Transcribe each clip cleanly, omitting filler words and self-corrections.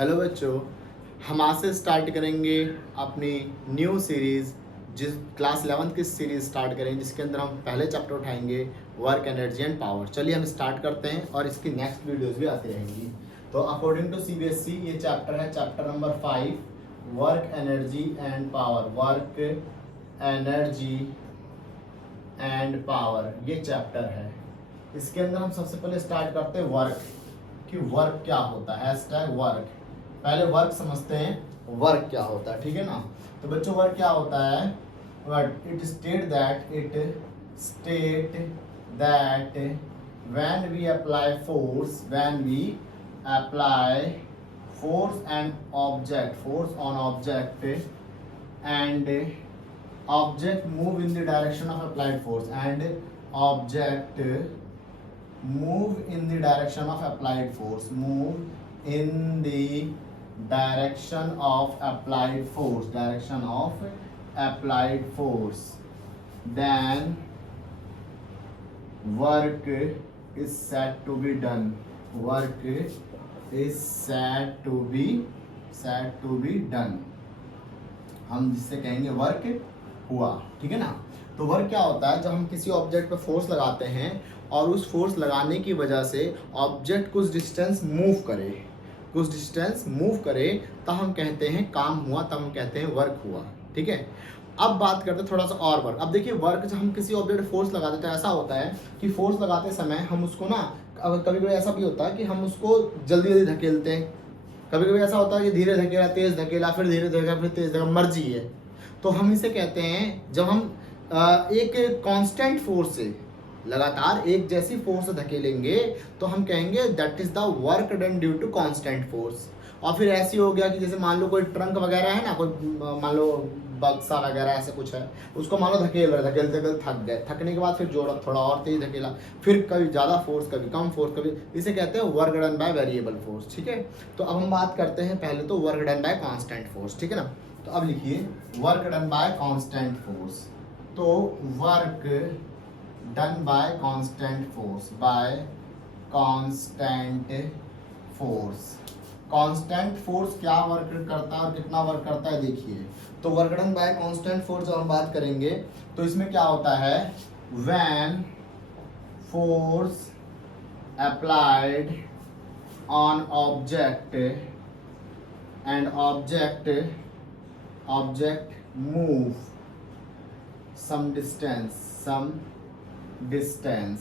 Hello बच्चों, हम आज से स्टार्ट करेंगे अपनी न्यू सीरीज़, जिस क्लास 11th की सीरीज़ स्टार्ट करेंगे, जिसके अंदर हम पहले चैप्टर उठाएंगे वर्क, एनर्जी एंड पावर। चलिए हम स्टार्ट करते हैं और इसकी नेक्स्ट वीडियोस भी आती रहेंगी। तो अकॉर्डिंग टू सीबीएसई ये चैप्टर है chapter number 5, work, energy and power. Work, energy and power ये चैप्टर है। इसके अंदर हम सबसे पहले स्टार्ट करते हैं वर्क, कि वर्क क्या होता है। Hashtag work. पहले वर्क समझते हैं, वर्क क्या होता है, ठीक है ना। तो बच्चों वर्क क्या होता है, it state that when we apply force and object, force on object and object move in the direction of applied force and object move in the direction of applied force, then work is said to be done. हम जिससे कहेंगे work हुआ, ठीक है ना। तो work क्या होता है, जब हम किसी ऑब्जेक्ट पर फोर्स लगाते हैं और उस फोर्स लगाने की वजह से ऑब्जेक्ट कुछ डिस्टेंस मूव करे तब हम कहते हैं काम हुआ, तब हम कहते हैं वर्क हुआ, ठीक है। अब बात करते हैं थोड़ा सा और वर्क। अब देखिए वर्क, जब हम किसी ऑब्जेक्ट फोर्स लगाते हैं तो ऐसा होता है कि फोर्स लगाते समय हम उसको ना, कभी कभी ऐसा भी होता है कि हम उसको जल्दी धकेलते हैं, कभी कभी ऐसा होता है कि धीरे धकेला, तेज धकेला, फिर धीरे धकेला, फिर तेज धकेला, मर्जी है। तो हम इसे कहते हैं, जब हम एक कांस्टेंट फोर्स से, लगातार एक जैसी फोर्स से धकेलेंगे तो हम कहेंगे that is the work done due to constant force. और फिर ऐसी हो गया कि जैसे मान लो कोई ट्रंक वगैरह है ना, कोई मान लो बक्सा वगैरह ऐसे कुछ है, उसको मान लो धकेलते धकेलते थक गए, थकने के बाद फिर जोड़ा, थोड़ा और तेज धकेला, फिर कभी ज़्यादा फोर्स, कभी कम फोर्स, कभी, इसे कहते हैं work done by variable force, ठीक है। तो अब हम बात करते हैं पहले तो work done by constant force, ठीक है ना। तो अब लिखिए work done by constant force. तो work done by constant force, constant force क्या वर्क करता है और कितना वर्क करता है, देखिए। तो work done by constant force जब हम बात करेंगे तो इसमें क्या होता है, when force applied on object and object move some distance.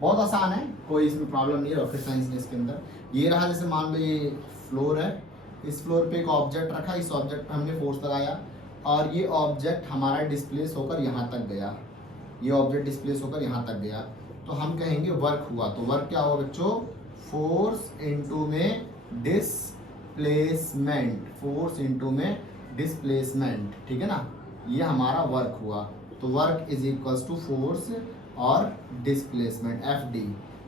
बहुत आसान है, कोई इसमें प्रॉब्लम नहीं है, रॉकेट साइंस ने इसके अंदर। ये रहा, जैसे मान लो ये फ्लोर है, इस फ्लोर पे एक ऑब्जेक्ट रखा, इस ऑब्जेक्ट पे हमने फोर्स लगाया और ये ऑब्जेक्ट हमारा डिस्प्लेस होकर यहाँ तक गया, ये ऑब्जेक्ट डिस्प्लेस होकर यहाँ तक गया, तो हम कहेंगे वर्क हुआ। तो वर्क क्या हुआ बच्चों, फोर्स इनटू में डिस्प्लेसमेंट, ठीक है ना, ये हमारा वर्क हुआ। तो work is equals to force और डिस्प्लेसमेंट, FD।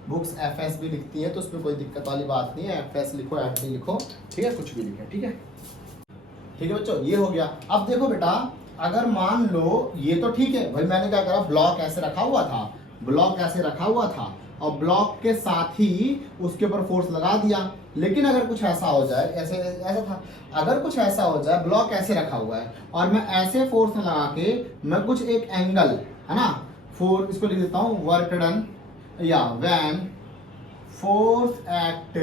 बुक्स FS भी लिखती है तो उसमें कोई दिक्कत वाली बात नहीं है, FS लिखो, FD लिखो, ठीक है, कुछ भी लिखे, ठीक है। ठीक है बच्चों, ये हो गया। अब देखो बेटा, अगर मान लो ये तो ठीक है भाई, मैंने क्या करा, ब्लॉक ऐसे रखा हुआ था और ब्लॉक के साथ ही उसके ऊपर फोर्स लगा दिया। लेकिन अगर कुछ ऐसा हो जाए, ऐसा था, अगर कुछ ऐसा हो जाए, ब्लॉक ऐसे रखा हुआ है और मैं ऐसे फोर्स लगा के मैं कुछ एक एंगल, है ना, फोर्स, इसको लिख देता हूं वर्क डन, या when force act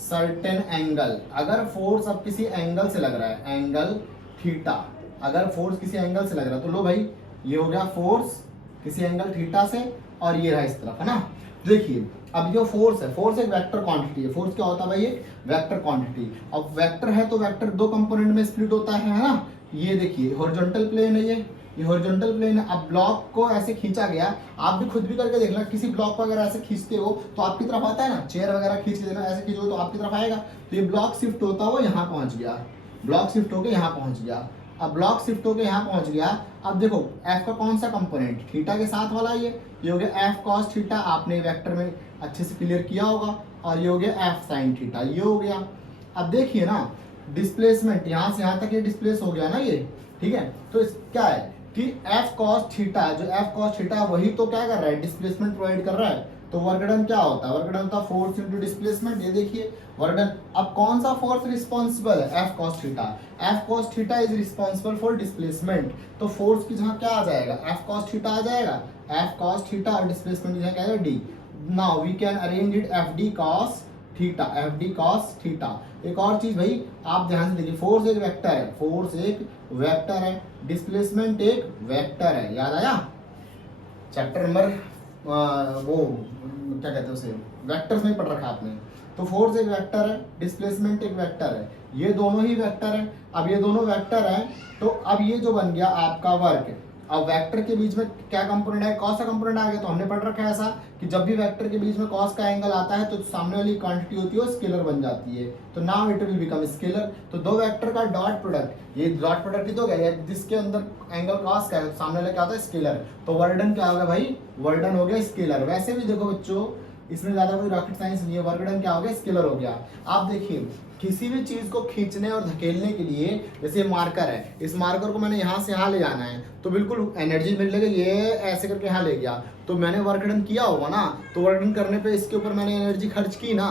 certain angle. अगर फोर्स अब किसी एंगल से लग रहा है, एंगल थीटा, अगर फोर्स किसी एंगल से लग रहा है तो लो भाई, ये हो गया फोर्स किसी एंगल थीटा से और ये रहा इस तरफ, है ना। देखिए अब जो फोर्स है, फोर्स एक वेक्टर क्वांटिटी है। फोर्स क्या होता है भाई, एक वेक्टर क्वांटिटी। अब वेक्टर है तो वेक्टर दो कंपोनेंट में स्प्लिट होता है ना। ये देखिए हॉरिजॉन्टल प्लेन है, ये हॉरिजॉन्टल प्लेन है। अब ब्लॉक को ऐसे खींचा गया, आप भी खुद भी करके देखना, किसी ब्लॉक को अगर ऐसे खींचते हो तो आपकी तरफ आता है ना, चेयर वगैरह खींच के देना, ऐसे खींचो तो आपकी तरफ आएगा। तो ये ब्लॉक शिफ्ट होता हुआ यहाँ पहुंच गया, ब्लॉक शिफ्ट होकर यहाँ पहुंच गया। अब ब्लॉक शिफ्ट होकर यहाँ पहुंच गया। अब देखो एफ का कौन सा कंपोनेंट, थीटा के साथ वाला, ये हो गया एफ कॉस थीटा, आपने वेक्टर में अच्छे से क्लियर किया होगा। और ये हो गया एफ साइन थीटा, ये हो गया। अब देखिए ना, डिस्प्लेसमेंट यहाँ से यहाँ तक ये डिस्प्लेस हो गया ना ये, ठीक है। तो इस क्या है कि एफ कॉस थीटा, जो एफ कॉस थीटा वही तो क्या कर रहा है, डिस्प्लेसमेंट प्रोवाइड कर रहा है। तो वर्क डन क्या होता है, वर्क डन होता है फोर्स इनटू डिस्प्लेसमेंट। ये देखिए वर्क डन, अब कौन सा फोर्स रिस्पॉन्सिबल है, F cos theta, F cos theta is responsible for displacement. तो फोर्स की जगह क्या आ जाएगा, एफ कॉस थीटा आ जाएगा, एफ कॉस थीटा, और डिस्प्लेसमेंट की जगह क्या आएगा, D. Now we can arrange it F D cos theta, F D cos theta. एक और चीज भाई आप ध्यान से देखिए, फोर्स एक वेक्टर है, फोर्स एक वेक्टर है, डिस्प्लेसमेंट एक वेक्टर है, याद आया चैप्टर नंबर वो क्या कहते हैं उसे, वेक्टर्स में पढ़ रखा आपने। तो फोर्स एक वेक्टर है, डिस्प्लेसमेंट एक वेक्टर है, ये दोनों ही वेक्टर है। अब ये दोनों वेक्टर है, तो अब ये जो बन गया आपका वर्क, अब वेक्टर के बीच में क्या कंपोनेंट है, कॉस का कंपोनेंट आ गया। तो हमने पढ़ रखा है ऐसा कि जब भी वेक्टर के बीच में कॉस का एंगल आता है तो सामने वाली क्वांटिटी होती है वो स्केलर बन जाती है। तो now it will become scalar. तो दो वेक्टर का डॉट प्रोडक्ट, ये डॉट प्रोडक्ट ही तो गया जिसके अंदर एंगल कॉस का है, तो सामने वाला क्या होता है, स्केलर। तो वर्क डन क्या होगा भाई, वर्क डन हो गया स्केलर। वैसे भी देखो बच्चों इसमें ज्यादा कोई रॉकेट साइंस नहीं है, वर्क डन क्या हो गया, स्केलर हो गया। आप देखिए किसी भी चीज को खींचने और धकेलने के लिए, जैसे मार्कर है, इस मार्कर को मैंने यहाँ से यहाँ ले जाना है तो बिल्कुल एनर्जी मिलेगी, ये ऐसे करके यहाँ ले गया तो मैंने वर्क डन किया होगा ना। तो वर्क डन करने पे इसके ऊपर मैंने एनर्जी खर्च की ना।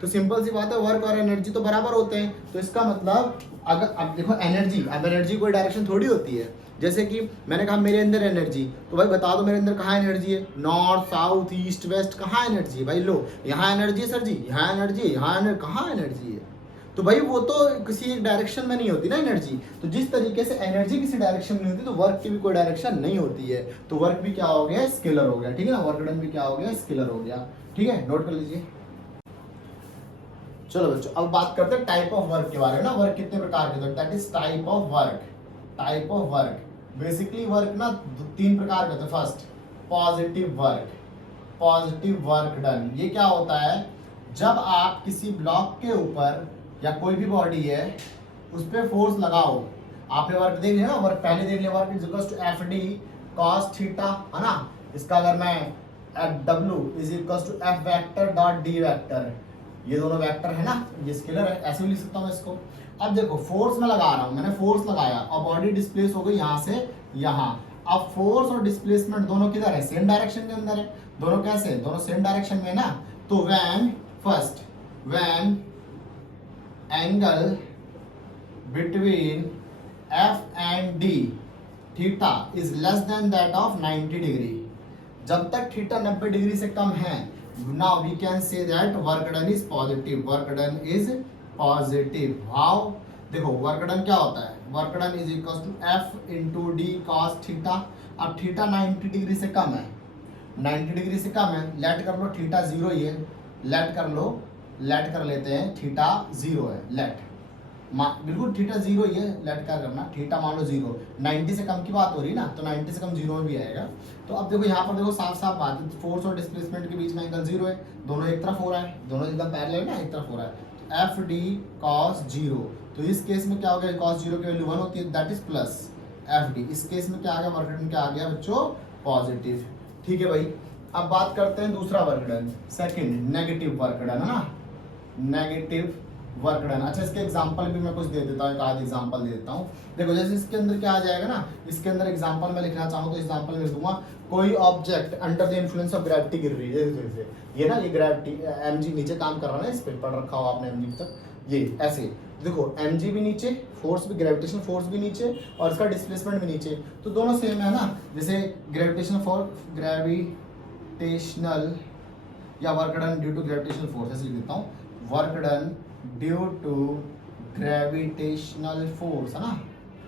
तो सिंपल सी बात है, वर्क और एनर्जी तो बराबर होते हैं। तो इसका मतलब अगर अब देखो एनर्जी, अब एनर्जी कोई डायरेक्शन थोड़ी होती है। जैसे कि मैंने कहा मेरे अंदर एनर्जी, तो भाई बता दो मेरे अंदर कहाँ एनर्जी है, नॉर्थ साउथ ईस्ट वेस्ट, कहाँ एनर्जी है भाई, लो यहाँ एनर्जी है सर जी, यहाँ एनर्जी है, यहाँ कहाँ एनर्जी है। तो भाई वो तो किसी एक डायरेक्शन में नहीं होती ना एनर्जी। तो जिस तरीके से एनर्जी किसी डायरेक्शन में नहीं होती, तो वर्क की भी कोई डायरेक्शन नहीं होती है। तो वर्क भी क्या हो गया, स्केलर हो गया, ठीक है ना। वर्क डन भी क्या हो गया, स्केलर हो गया, ठीक है, नोट कर लीजिए। चलो बच्चों अब बात करते हैं टाइप ऑफ वर्क के बारे में ना। वर्क कितने प्रकार के होते हैं, that is type of work. Type of work basically work ना तीन प्रकार के होते हैं। First positive work, positive work done. ये क्या होता है, जब आप किसी ब्लॉक के ऊपर या कोई भी बॉडी है उस पर फोर्स लगाओ। आपने वर्क देख लिया ना, वर्क पहले देख लिया, work is equal to F D cos theta, है ना। इसका अगर मैं W is equal to F vector dot D vector, ये दोनों वेक्टर है ना, ये स्केलर है, ऐसे भी लिख सकता हूँ इसको। अब देखो फोर्स में लगा रहा हूँ, मैंने फोर्स लगाया और बॉडी डिस्प्लेस हो गई यहाँ से यहाँ। अब फोर्स और डिस्प्लेसमेंट दोनों किधर है, सेम डायरेक्शन के अंदर है। दोनों कैसे, दोनों सेम डायरेक्शन में है ना। तो when first when angle between F and D theta is less than that of 90 degree, जब तक थीटा 90 डिग्री से कम है, now we can say that work done is positive, work done is positive। how, देखो work done क्या होता है, work done is equal to F into D cos theta. अब थीटा 90 डिग्री से कम है, 90 डिग्री से कम है, लेट कर लो थीटा जीरो ही है, लेट कर लो, लेट कर लेते हैं थीटा जीरो है, लेट बिल्कुल थीटा जीरो ही है, लेट क्या करना, थीटा मान लो जीरो, 90 से कम की बात हो रही है ना, तो 90 से कम जीरो में भी आएगा। तो अब देखो यहाँ पर देखो साफ साफ बात है, फोर्स और डिस्प्लेसमेंट के बीच में एंगल जीरो है, दोनों एक तरफ हो रहा है, दोनों एकदम पैरेलल है ना, एक तरफ हो रहा है। तो एफ डी कॉस जीरो, तो इस केस में क्या हो गया, कॉस जीरो की वैल्यू 1 होती है, that is plus F D. इस केस में क्या आ गया, वर्क डन क्या आ गया बच्चों, पॉजिटिव, ठीक है भाई। अब बात करते हैं दूसरा work done, second negative work done, है ना, नेगेटिव वर्क डन। अच्छा इसके एग्जांपल भी मैं कुछ दे देता हूँ, एक आध एग्जांपल दे देता हूँ। देखो जैसे इसके अंदर क्या आ जाएगा ना, इसके अंदर एग्जांपल मैं लिखना चाहूँ तो एग्जांपल लिख दूंगा, कोई object under the influence of gravity गिर रही है, जैसे ये ना, ये ग्रेविटी mg नीचे काम कर रहा है ना, इस पे पढ़ रखा हो आपने mg तक, ये ऐसे देखो mg भी नीचे, फोर्स भी, ग्रेविटेशनल फोर्स भी नीचे और इसका डिस्प्लेसमेंट भी नीचे, तो दोनों सेम है ना। जैसे ग्रेविटेशनल फोर्स, ग्रेविटेशनल या work done due to gravitational force, ऐसे लिख देता हूँ, work done due to gravitational force, है ना,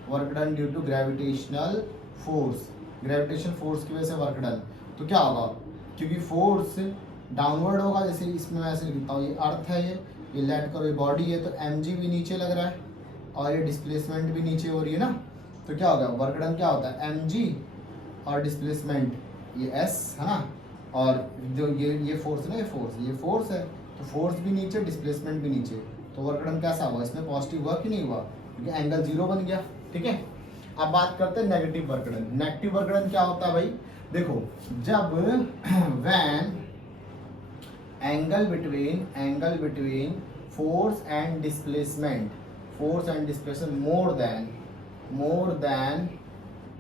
work done due to gravitational force, gravitational force की वजह से वर्क डन। तो क्या होगा, क्योंकि फोर्स डाउनवर्ड होगा, जैसे इसमें मैं ऐसे लिखता हूँ, ये अर्थ है, ये लेट करो, ये बॉडी है, तो mg भी नीचे लग रहा है और ये डिस्प्लेसमेंट भी नीचे हो रही है ना। तो क्या होगा, वर्क डन क्या होता है, mg और डिस्प्लेसमेंट ये s है ना, और जो ये फोर्स है ना, ये फोर्स है, तो फोर्स भी नीचे, डिस्प्लेसमेंट भी नीचे, तो वर्क डन कैसा हुआ, इसमें पॉजिटिव वर्क ही नहीं हुआ क्योंकि एंगल जीरो बन गया, ठीक है। अब बात करते हैं negative work done. Negative work done क्या होता है भाई, देखो जब when angle between force and displacement more than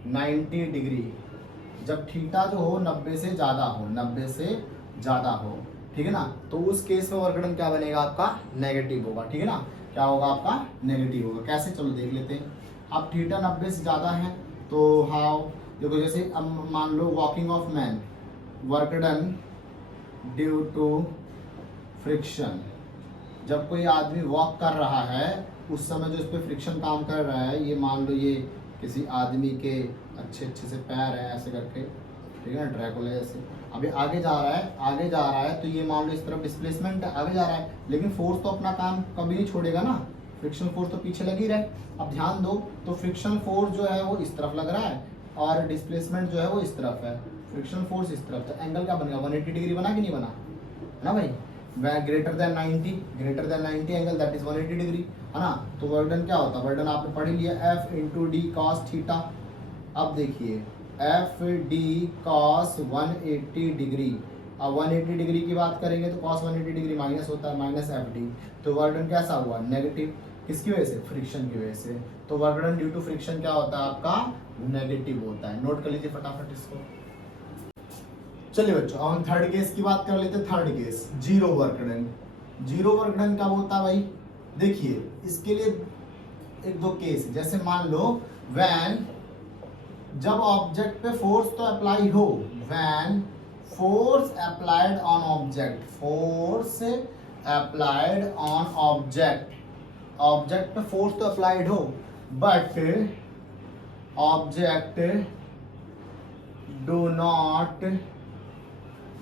90 degree, जब थीटा जो हो 90 से ज़्यादा हो, 90 से ज़्यादा हो, ठीक है ना, तो उस केस में वर्क डन क्या बनेगा आपका, नेगेटिव होगा, ठीक है ना, क्या होगा आपका, नेगेटिव होगा। कैसे, चलो देख लेते हैं। अब थीटा 90 से ज़्यादा है तो हाउ, देखो जैसे अब मान लो walking of man, work done due to friction, जब कोई आदमी वॉक कर रहा है उस समय जो इस पर फ्रिक्शन काम कर रहा है, ये मान लो ये किसी आदमी के अच्छे अच्छे से पैर हैं ऐसे करके, ठीक है ना, ड्रैकुला जैसे, अभी आगे जा रहा है, आगे जा रहा है, तो ये मान लो इस तरफ डिस्प्लेसमेंट आगे जा रहा है, लेकिन फोर्स तो अपना काम कभी नहीं छोड़ेगा ना, फ्रिक्शन फोर्स तो पीछे लगी रहे। अब ध्यान दो, तो फ्रिक्शन फोर्स जो है वो इस तरफ लग रहा है और डिस्प्लेसमेंट जो है वो इस तरफ है, फ्रिक्शन फोर्स इस तरफ, तो एंगल क्या बनेगा, 180 डिग्री बना कि नहीं बना, है ना भाई, greater than 90 angle that is 180 degree, है ना। तो वर्क डन क्या होता है, वर्क डन आपने पढ़ ही लिया, F into D cos theta. अब देखिए एफ डी कॉस 180 डिग्री, अब 180 डिग्री की बात करेंगे तो कॉस 180 डिग्री माइनस होता है, माइनस एफ डी, तो वर्क डन कैसा हुआ, नेगेटिव, किसकी वजह से, फ्रिक्शन की वजह से। तो work done due to friction क्या होता है आपका, नेगेटिव होता है। नोट कर लीजिए फटाफट इसको। चलिए बच्चों, अब हम थर्ड केस की बात कर लेते हैं। Third case, zero work done. Zero work done कब होता है भाई, देखिए इसके लिए एक दो केस, जैसे मान लो व्हेन, जब ऑब्जेक्ट पे फोर्स तो अप्लाई हो, when force applied on object, force applied on object, object पे फोर्स तो अप्लाइड हो but object do not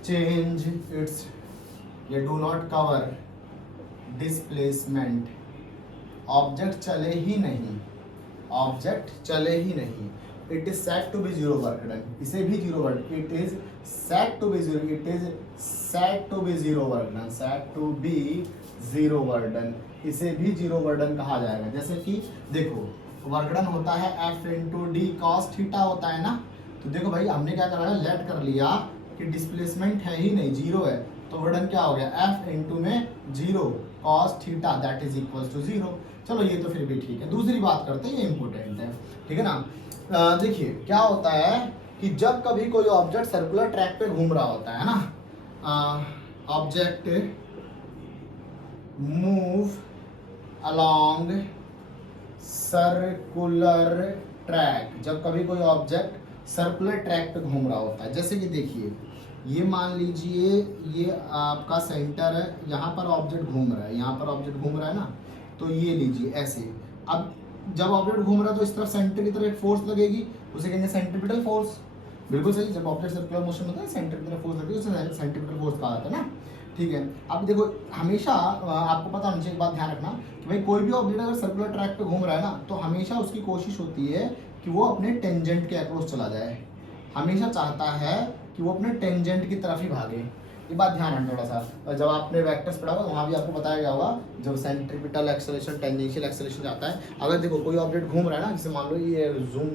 change its, ये do not cover displacement, object चले ही नहीं, ऑब्जेक्ट चले ही नहीं, it is set to be zero work done, इसे भी zero work, it is set to be zero, it is set to be zero work done, set to be zero work done, इसे भी zero work done कहा जाएगा। जैसे कि देखो work done होता है F into D cos theta होता है ना, तो देखो भाई हमने क्या करा है, लेट कर लिया कि डिस्प्लेसमेंट है ही नहीं, जीरो है, तो वर्क डन क्या हो गया, एफ इंटू में zero cos theta that is equal to zero. चलो ये तो फिर भी ठीक है। दूसरी बात करते हैं, ये इंपॉर्टेंट है, ठीक है ना। देखिए क्या होता है कि जब कभी कोई ऑब्जेक्ट सर्कुलर ट्रैक पे घूम रहा होता है ना, object move along circular track, जब कभी कोई ऑब्जेक्ट सर्कुलर ट्रैक पे घूम रहा होता है, जैसे कि देखिए ये मान लीजिए ये आपका सेंटर है, यहाँ पर ऑब्जेक्ट घूम रहा है, यहाँ पर ऑब्जेक्ट घूम रहा है ना, तो ये लीजिए ऐसे। अब जब ऑब्जेक्ट घूम रहा है तो इस तरफ सेंटर की तरफ एक फोर्स लगेगी, उसे कहेंगे सेंट्रीपिटल फोर्स, बिल्कुल सही। जब ऑब्जेक्ट सर्कुलर मोशन होता है सेंटर की तरफ फोर्स लगती है, उसे सेंट्रीपिटल फोर्स कहा जाता है ना, ठीक है। अब देखो हमेशा आपको पता होना चाहिए, एक बात ध्यान रखना कि भाई कोई भी ऑब्जेक्ट अगर सर्कुलर ट्रैक पे घूम रहा है ना, तो हमेशा उसकी कोशिश होती है कि वो अपने टेंजेंट के अक्रॉस चला जाए, हमेशा चाहता है कि वो अपने टेंजेंट की तरफ ही भागे। ये बात ध्यान रखना थोड़ा सा, जब आपने वेक्टर्स पढ़ा होगा वहाँ भी आपको बताया गया होगा, जब सेंट्रीपिटल एक्सेलरेशन टेंजेंशियल एक्सेलरेशन जाता है, अगर देखो कोई ऑब्जेक्ट घूम रहा है ना, जैसे मान लो ये जूम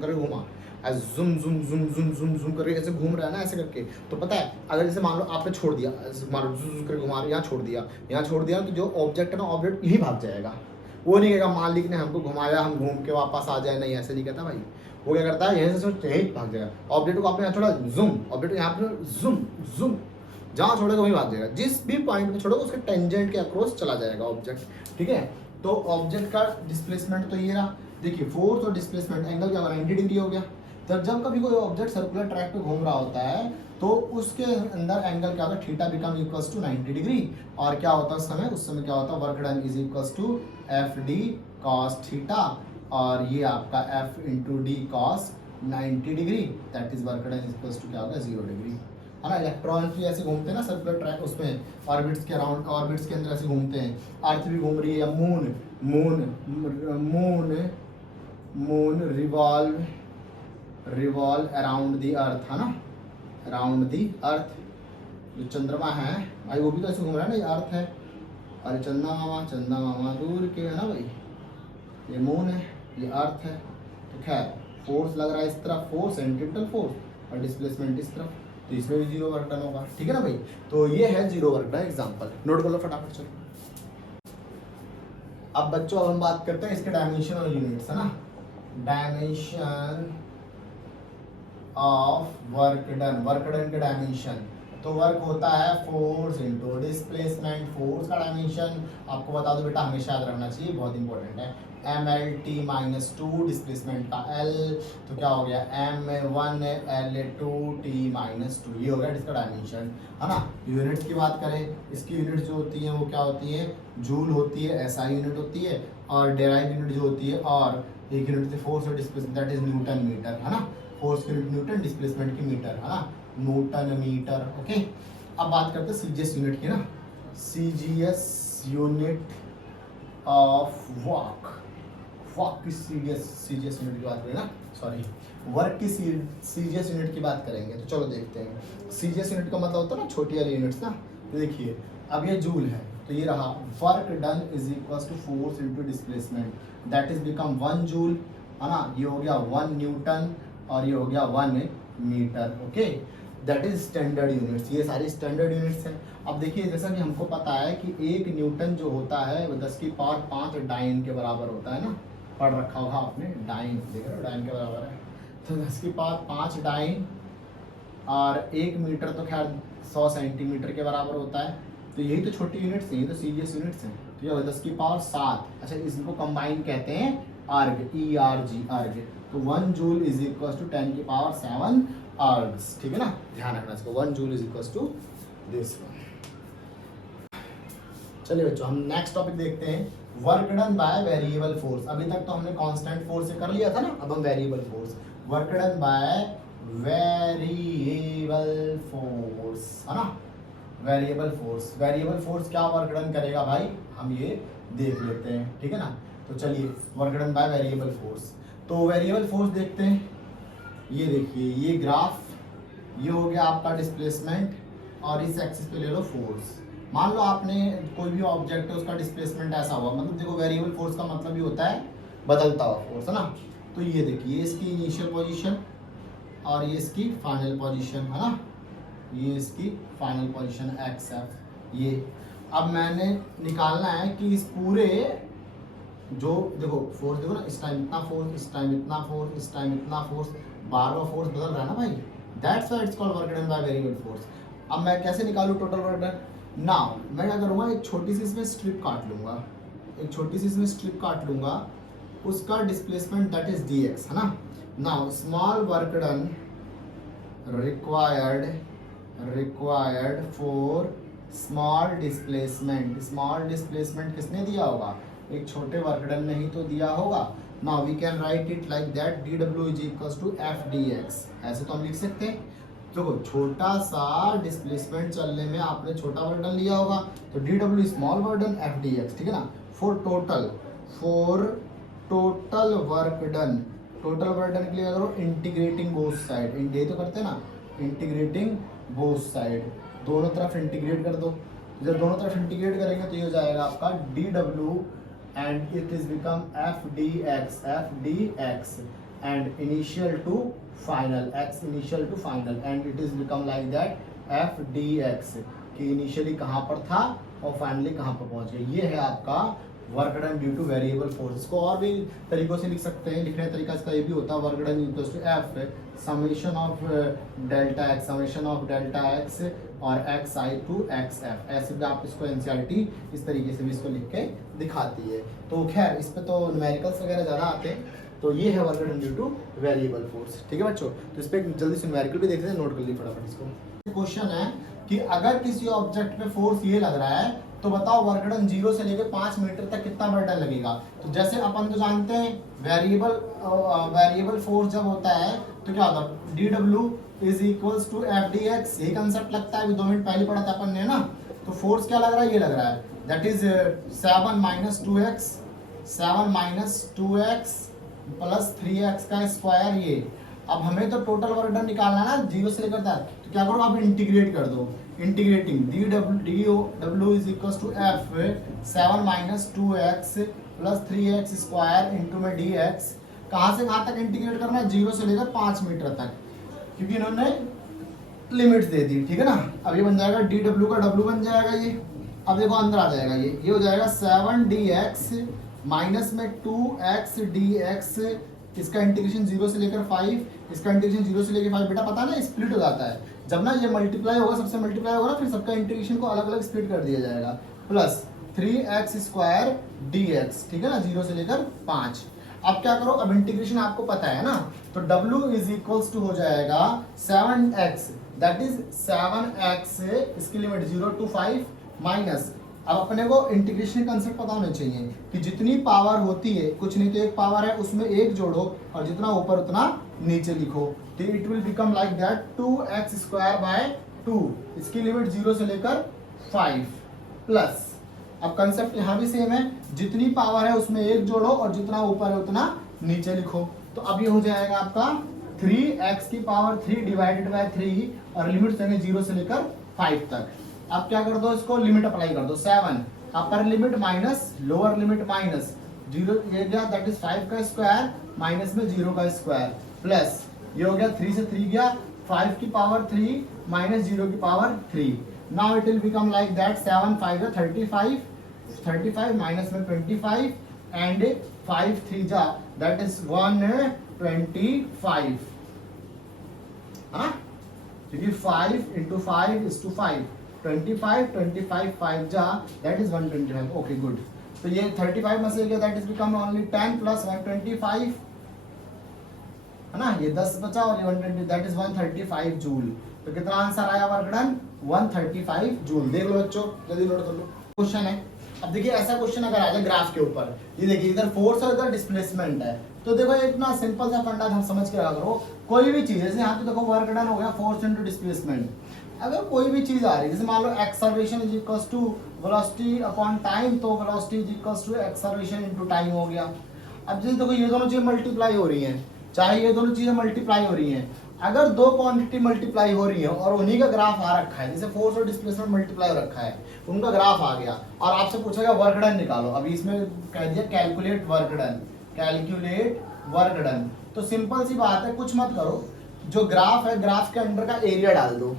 करके घूमा, जुम जुम जुम जुम जुम जुम करके ऐसे घूम रहा है ना ऐसे करके, तो पता है अगर जैसे मान लो आपने छोड़ दिया, मान लो जुम करके घुमा, यहाँ छोड़ दिया, तो जो ऑब्जेक्ट है ना, ऑब्जेक्ट यही भाग जाएगा, वो नहीं कहेगा मालिक ने हमको घुमाया हम घूम के वापस आ जाए, नहीं ऐसे नहीं कहता भाई, वो क्या करता है यहीं से यही भाग जाएगा। ऑब्जेक्ट को आपने यहाँ छोड़ा जूम, ऑब्जेक्ट यहाँ पे जूम जूम, जहाँ छोड़ेगा वहीं भाग जाएगा, जिस भी पॉइंट पे छोड़ोगे उसके टेंजेंट के अक्रॉस चला जाएगा ऑब्जेक्ट, ठीक है। तो ऑब्जेक्ट का डिस्प्लेसमेंट तो ये रहा, देखिए फोर्स और डिस्प्लेसमेंट एंगल क्या 90 डिग्री हो गया। जब कभी कोई ऑब्जेक्ट सर्कुलर ट्रैक पे घूम रहा होता है तो उसके अंदर एंगल क्या होता है, theta become equals to 90 degree, और क्या होता है उस समय क्या होता है, work done is equals to F D cos theta, और ये आपका F into D cos 90 degree that is work done is equals to क्या होगा 0 डिग्री, है ना। इलेक्ट्रॉन भी ऐसे घूमते हैं ना सर्कुलर ट्रैक, उसमें ऑर्बिट्स के अराउंड, ऑर्बिट्स के अंदर ऐसे घूमते हैं। अर्थ भी घूम रही है, moon moon moon moon revolve around the earth, है ना, अराउंड द अर्थ। जो चंद्रमा है भाई वो भी तो ऐसे घूम रहा है ना, ये अर्थ है, और चंदा मामा दूर के है ना भाई, ये मून है, ये अर्थ है। तो खैर फोर्स लग रहा है इस तरफ, फोर्स सेंट्रीपिटल फोर्स, और डिस्प्लेसमेंट इस तरफ, तो इसमें भी जीरो वर्क डन होगा, ठीक है ना भाई। तो ये है zero work done example, note कर लो फटाफट चलो। अब बच्चों अब हम बात करते हैं इसके डायमेंशन और यूनिट्स, है ना, डायमेंशन ऑफ वर्क डन के डायमेंशन। तो वर्क होता है फोर्स इंटू डिस्प्लेसमेंट। फोर्स का डायमेंशन आपको बता दो बेटा, हमेशा याद रखना चाहिए, बहुत इंपॉर्टेंट है, ML_T-2, डिस्प्लेसमेंट का L, तो क्या हो गया M1L2T-2, ये हो गया इसका डायमेंशन, है ना। यूनिट्स की बात करें, इसकी यूनिट्स जो होती हैं वो क्या होती है, जूल होती है, SI यूनिट होती है, और डेराइव यूनिट जो होती है, और एक यूनिट से फोर्स और displacement, that is newton metre, है ना। फोर्स की यूनिट न्यूटन, डिस्प्लेसमेंट की मीटर, है ना, न्यूटन मीटर। ओके, अब बात करते हैं सीजीएस यूनिट की ना, CGS unit of work, work की सीजीएस यूनिट की बात करें ना, सॉरी वर्क की सीजीएस यूनिट की बात करेंगे। तो चलो देखते हैं, सीजीएस यूनिट का मतलब होता है ना छोटी वाली यूनिट्स ना। तो देखिए अब ये जूल है, तो ये रहा work done is equal to force into displacement, that is become 1 joule, है ना। ये हो गया 1 न्यूटन और ये हो गया 1 metre. Okay, that is standard units, ये सारी स्टैंडर्ड यूनिट्स हैं। अब देखिए जैसा कि हमको पता है कि 1 न्यूटन जो होता है वो 10⁵ डाइन के बराबर होता है ना, पढ़ रखा होगा आपने, डाइन देख रहे हो, डाइन के बराबर है, तो 10⁵ डाइन, और 1 मीटर तो खैर 100 सेंटीमीटर के बराबर होता है। तो यही तो छोटी यूनिट्स हैं, ये तो सीरियस यूनिट्स हैं। तो ये 10⁵ अच्छा, इसको कंबाइन कहते हैं अर्ग, ERG, अर्ग। तो 1 joule is equal to 10⁷ ergs, ठीक है ना, ध्यान रखना इसको, 1 joule is equal to this one. चलिए बच्चों हम नेक्स्ट टॉपिक देखते हैं, work done by variable force. अभी तक तो हमने कांस्टेंट फोर्स से कर लिया था ना, अब हम variable force, work done by variable force, है ना, वेरिएबल फोर्स। वेरिएबल फोर्स क्या वर्क डन करेगा भाई, हम ये देख लेते हैं, ठीक है ना। तो चलिए work done by variable force, तो वेरिएबल फोर्स देखते हैं। ये देखिए ये ग्राफ, ये हो गया आपका डिस्प्लेसमेंट, और इस एक्सिस पे ले लो फोर्स। मान लो आपने कोई भी ऑब्जेक्ट है उसका डिस्प्लेसमेंट ऐसा हुआ, मतलब देखो वेरिएबल फोर्स का मतलब ही होता है बदलता हुआ फोर्स, है ना। तो ये देखिए इसकी इनिशियल पोजीशन और ये इसकी फाइनल पोजीशन, है ना, ये इसकी फाइनल पोजीशन XF। ये अब मैंने निकालना है कि इस पूरे जो देखो फोर्स, देखो ना, इस टाइम इतना फोर्स, इस टाइम इतना फोर्स, इस टाइम इतना फोर्स, बार बार फोर्स बदल रहा है ना भाई, that's why it's called work done by variable force. अब मैं कैसे निकालूं टोटल वर्क डन, नाउ मैं क्या करूँगा, एक छोटी सी इसमें स्ट्रिप काट लूँगा, एक छोटी सी इसमें स्ट्रिप काट लूँगा, उसका डिस्प्लेसमेंट दैट इज dx, है ना। Now small work done required for small displacement, small displacement किसने दिया होगा, एक छोटे वर्क डन ने ही तो दिया होगा। Now we can write it like that, dw is equals to f dx, ऐसे तो हम लिख सकते हैं। देखो छोटा सा डिस्प्लेसमेंट चलने में आपने छोटा वर्क डन लिया होगा, तो dw small work done f dx, ठीक है ना। For total work done, total work done के लिए करो इंटीग्रेटिंग बोथ साइड, ये तो करते हैं ना, इंटीग्रेटिंग बोथ साइड, दोनों तरफ इंटीग्रेट कर दो। जब दोनों तरफ इंटीग्रेट करेंगे तो ये हो जाएगा आपका dw and it is become f dx and initial to final, x initial to final, and it is become like that f dx कि इनिशियली कहाँ पर था और फाइनली कहाँ पर पहुँच गया। ये है आपका work done due two variable force. इसको और भी तरीकों से लिख सकते हैं, लिखने का तरीका इसका ये भी होता है, work done equals to f summation of delta x, summation of delta x और xi टू xf, ऐसे भी आप इसको एनसीईआरटी इस तरीके से भी इसको लिख के दिखाती है। तो खैर इस पे तो न्यूमेरिकल्स वगैरह ज़्यादा आते हैं। तो ये है work done due two variable force, ठीक है बच्चों। तो इस पर जल्दी से न्यूमेरिकल भी देखते हैं, नोट कर लीजिए फटाफट इसको। क्वेश्चन है कि अगर किसी ऑब्जेक्ट पे फोर्स ये लग रहा है तो बताओ वर्क डन 0 से लेकर 5 मीटर तक कितना वर्क डन लगेगा। तो जैसे अपन तो जानते हैं वेरिएबल फोर्स जब होता है तो क्या होता है, dw is equals to f dx, यही कंसेप्ट लगता है, 2 मिनट पहले पढ़ा था अपन ने ना। तो फोर्स क्या लग रहा है, ये लग रहा है, that is 7 minus 2x plus 3x का स्क्वायर। ये अब हमें तो टोटल वर्क डन निकालना है ना 0 से लेकर तक, तो क्या करो आप इंटीग्रेट कर दो, integrating dw is equals to f 7 minus 2x plus 3x square into में dx। कहाँ से कहाँ तक इंटीग्रेट करना है, 0 से लेकर 5 मीटर तक, क्योंकि इन्होंने लिमिट्स दे दी, ठीक है ना। अब ये बन जाएगा dw का w बन जाएगा ये, अब देखो अंदर आ जाएगा ये हो जाएगा 7 dx माइनस में 2x dx, इसका इंटीग्रेशन 0 से लेकर 5, इसका इंटीग्रेशन 0 से लेकर 5, बेटा पता है ना स्प्लिट हो जाता है, जब ना ये मल्टीप्लाई होगा, सबसे मल्टीप्लाई होगा ना, फिर सबका इंटीग्रेशन को अलग अलग स्प्लिट कर दिया जाएगा। प्लस 3x² dx, ठीक है ना, 0 से लेकर 5। अब क्या करो, अब इंटीग्रेशन आपको पता है ना, तो w इज इक्वल्स टू हो जाएगा 7x, दैट इज 7x, इसकी लिमिट 0 to 5 माइनस, अब अपने को इंटीग्रेशन कंसेप्ट पता होना चाहिए कि जितनी पावर होती है, कुछ नहीं तो एक पावर है, उसमें एक जोड़ो और जितना ऊपर उतना नीचे लिखो, तो it will become like that 2x² 2, इसकी लिमिट 0 से लेकर 5 प्लस, अब कंसेप्ट यहाँ भी सेम है, जितनी पावर है उसमें एक जोड़ो और जितना ऊपर है उतना नीचे लिखो, तो अब ये हो जाएगा आपका 3x³ डिवाइडेड बाय 3 और लिमिट देंगे 0 से लेकर 5 तक। अब क्या कर दो, इसको लिमिट अप्लाई कर दो, 7 upper limit minus lower limit minus 0, ये गया दैट इज 5 का स्क्वायर माइनस में 0 का स्क्वायर प्लस ये हो गया 3 से 3 गया 5 की पावर 3 माइनस 0 की power 3। Now it will become like that 7 5 35 minus में 25 एंड 5 3 जा दैट इज 125, हाँ, क्योंकि 5 into 5 is to 5, 25 5 जा दैट इज 125। ओके गुड, तो ये 35 में से गया that is become only 10 plus 125, है ना, ये 10 बचा और ये 120 दैट इज 135 जूल। तो कितना आंसर आया वर्क डन, 135 जूल। देख लो बच्चों, जल्दी नोट कर लो। क्वेश्चन है, अब देखिए ऐसा क्वेश्चन अगर आ जाए ग्राफ के ऊपर, ये देखिए इधर फोर्स और इधर डिस्प्लेसमेंट है, तो देखो एक ना सिंपल सा फंडा हम समझ के रखा करो, कोई भी चीज, जैसे यहाँ पे देखो वर्क डन हो गया फोर्स इनटू डिस्प्लेसमेंट, अगर कोई भी चीज आ रही है, जैसे मान लो acceleration is equals to velocity upon time, तो velocity is equals to acceleration into time हो गया। अब जैसे देखो ये दोनों चीजें मल्टीप्लाई हो रही हैं, चाहे ये दोनों चीजें मल्टीप्लाई हो रही हैं, अगर दो क्वांटिटी मल्टीप्लाई हो रही है और उन्हीं का ग्राफ आ रखा है, जैसे फोर्स और डिस्प्लेसमेंट मल्टीप्लाई हो रखा है, उनका ग्राफ आ गया और आपसे पूछा गया वर्क डन निकालो, अभी इसमें कह दिया calculate work done, calculate work done, तो सिंपल सी बात है, कुछ मत करो, जो ग्राफ है ग्राफ के अंडर का एरिया डाल दो,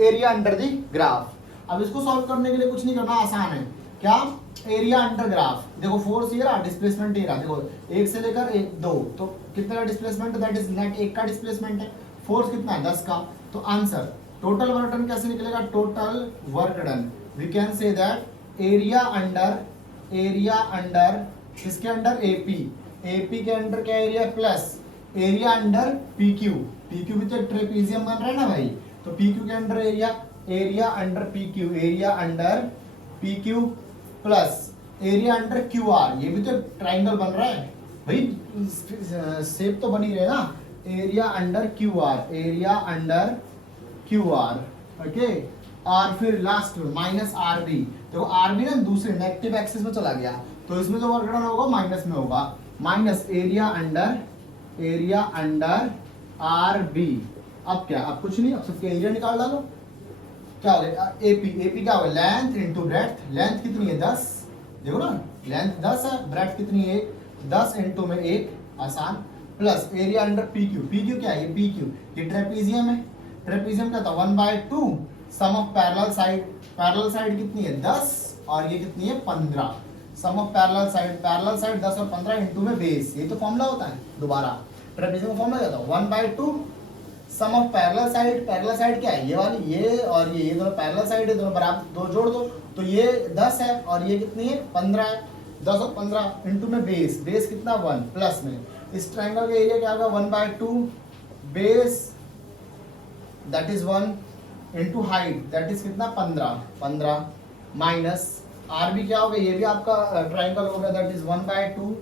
एरिया अंडर दी ग्राफ। अब इसको सॉल्व करने के लिए कुछ नहीं करना, आसान है, क्या, एरिया अंडर ग्राफ, देखो फोर्स ये रहा, डिस्प्लेसमेंट ये रहा, देखो 1 से लेकर 2, तो कितने का डिस्प्लेसमेंट है, दैट इज नेट 1 का डिस्प्लेसमेंट है, फोर्स कितना है 10 का, तो आंसर टोटल वर्क डन कैसे निकलेगा, total work done we can say that area under किसके अंडर, एपी के अंडर क्या area plus area under PQ भी तो ट्रेपेजियम बन रहा है ना भाई, तो पीक्यू के under area under PQ plus area under QR, ये भी तो ट्राइंगल बन रहा है भाई, शेप तो बनी रहे ना, एरिया अंडर क्यूआर, ओके, और फिर लास्ट में माइनस आरबी, तो आरबी ना दूसरे नेगेटिव एक्सिस में चला गया, तो इसमें जो वर्क डन होगा माइनस में होगा, माइनस एरिया अंडर आरबी। अब क्या, अब कुछ नहीं, अब सबके एरिया निकाल डालो, क्या हो गया, एपी क्या होगा, लेंथ इनटू ब्रेड्थ, लेंथ कितनी है 10, देखो ना लेंथ 10 है, ब्रेड्थ कितनी है 10 इनटू में 1, आसान, प्लस एरिया अंडर पीक्यू क्या है, ये ट्रेपेजियम है, ट्रेपेजियम क्या था 1/2 सम ऑफ पैरेलल साइड कितनी है 10 और ये कितनी है 15, सम ऑफ पैरेलल साइड 10 और 15 इनटू में बेस, ये तो फॉर्मूला होता है, दोबारा ट्रेपेजियम का फॉर्मूला क्या था 1/2 सम ऑफ पैरेलल साइड क्या है, ये वाली, ये और ये दोनों पैरेलल साइड है, दोनों बराबर, दो जोड़ दो, तो ये 10 है और ये कितनी है 15 है, 10 और 15 इनटू में बेस कितना 1 प्लस में इस ट्रायंगल का एरिया क्या होगा 1/2 base that is 1 into height that is कितना 15 माइनस आरबी क्या होगा, ये भी आपका ट्रायंगल होगा दैट इज 1/2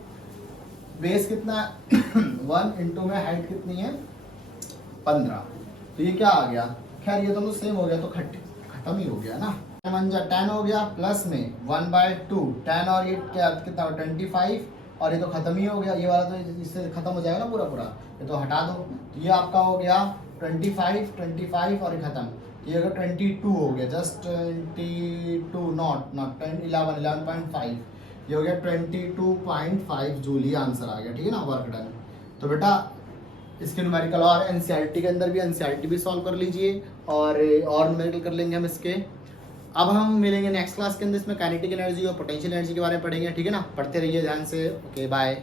बेस कितना 1 इनटू में हाइट कितनी है 15, तो ये क्या आ गया, खैर ये दोनों सेम हो गया तो खत्म ही हो गया ना, 10 हो गया प्लस में 1/2 10 और ये क्या कितना 25 और ये तो खत्म ही हो गया, ये वाला तो इससे खत्म हो जाएगा ना पूरा, ये तो हटा दो, तो ये आपका हो गया 25 और ये खत्म, ये अगर 22 हो गया, जस्ट 22 नॉट 10 11.5, ये हो गया 22.5 जूल, ये आंसर आ गया, ठीक है ना, वर्क डन। तो बेटा इसके न्यूमेरिकल और एनसीईआरटी के अंदर भी एनसीईआरटी भी सॉल्व कर लीजिए और न्यूमेरिकल कर लेंगे हम इसके। अब हम मिलेंगे नेक्स्ट क्लास के अंदर, इसमें काइनेटिक एनर्जी और पोटेंशियल एनर्जी के बारे में पढ़ेंगे, ठीक है ना, पढ़ते रहिए ध्यान से, ओके बाय।